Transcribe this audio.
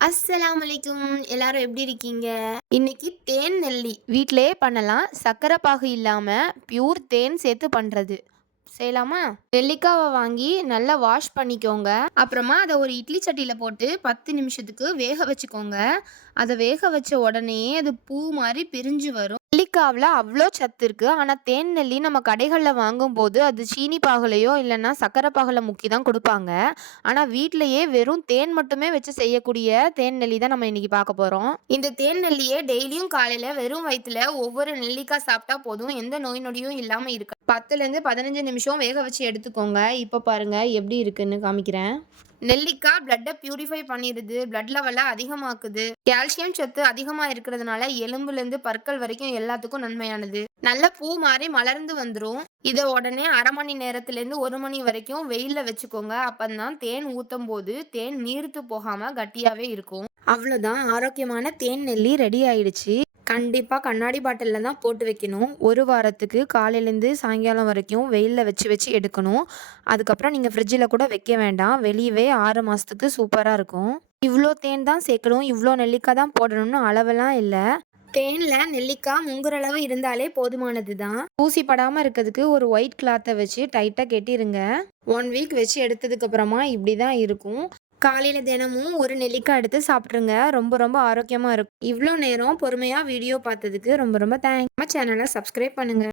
அஸ்ஸலாமு அலைக்கும். எல்லாரும் எப்படி இருக்கீங்க? இன்னைக்கு தேன் நெல்லி வீட்டிலேயே பண்ணலாம். சர்க்கரை பாகு இல்லாம பியூர் தேன் சேர்த்து பண்றது. செய்யலாமா? நெல்லிக்காவ வாங்கி நல்லா வாஷ் பண்ணிக்கோங்க. அப்புறமா அத ஒரு இட்லி சட்டியில போட்டு 10 நிமிஷத்துக்கு வேக வச்சுக்கோங்க. அத வேக வச்ச உடனே அது பூ மாரி பிரிஞ்சு வரும். நெல்லிக்காவுல அவ்ளோ சத்து இருக்கு. ஆனா தேன் நெல்லி நம்ம கடைகள்ல வாங்கும்போது அது சீனி பாகுலயோ இல்லன்னா சர்க்கரை பாகுல முக்கி தான் குடுப்பாங்க. ஆனா வீட்லயே வெறும் தேன் மட்டுமே வச்சு செய்யக்கூடிய தேன் நெல்லி தான் நம்ம இன்னைக்கு பார்க்க போறோம். இந்த தேன் நெல்லிய டெய்லியும் காலையில வெறும் வயித்துல ஒவ்வொரு நெல்லிக்காய் சாப்பிட்டா போதும். எந்த நோய் நொடியும் இல்லாம இருக்க. 10லேருந்து 15 நிமிஷம் வேக வச்சு எடுத்துக்கோங்க. இப்ப பாருங்க எப்படி இருக்குன்னு காமிக்கிறேன். நெல்லிக்காய் பிளட்ட பியூரிஃபை பண்ணிடுது. பிளட் லெவல அதிகமாக்குது. கால்சியம் சத்து அதிகமா இருக்கிறதுனால எலும்புலேருந்து பற்கள் வரைக்கும் எல்லாத்துக்கும் நன்மையானது. நல்ல பூ மாரி மலர்ந்து வந்துரும். இத உடனே 1/2 மணி நேரத்திலேருந்து 1 மணி வரைக்கும் வெயில்ல வச்சுக்கோங்க. அப்பதான் தேன் ஊத்தும்போது தேன் நீர்த்து போகாம கட்டியாவே இருக்கும். அவ்வளோதான், ஆரோக்கியமான தேன் நெல்லி ரெடி ஆயிடுச்சு. கண்டிப்பா கண்ணாடி பாட்டில்ல தான் போட்டு வைக்கணும். 1 வாரத்துக்கு காலையிலேருந்து சாயங்காலம் வரைக்கும் வெயில்ல வச்சு வச்சு எடுக்கணும். அதுக்கப்புறம் நீங்க ஃப்ரிட்ஜில கூட வைக்க வேண்டாம். வெளியவே 6 மாசத்துக்கு சூப்பரா இருக்கும். இவ்ளோ தேன் தான் சேர்க்கணும், இவ்ளோ நெல்லிக்காய் தான் போடணும்னு அளவெல்லாம் இல்ல. தேன்ல நெல்லிக்காய் முங்குற அளவு இருந்தாலே போதுமானது தான். ஊசி படாம இருக்கிறதுக்கு ஒரு ஒயிட் கிளாத்தை வச்சு டைட்டா கெட்டிருங்க. 1 வீக் வச்சு எடுத்ததுக்கு அப்புறமா இப்படி தான் இருக்கும். காலையில தினமும் ஒரு நெல்லிக்காய் எடுத்து சாப்பிட்ருங்க. ரொம்ப ரொம்ப ஆரோக்கியமா இருக்கும். இவ்ளோ நேரம் பொறுமையா வீடியோ பார்த்ததுக்கு ரொம்ப ரொம்ப தேங்க்ஸ். நம்ம சேனலை சப்ஸ்கிரைப் பண்ணுங்க.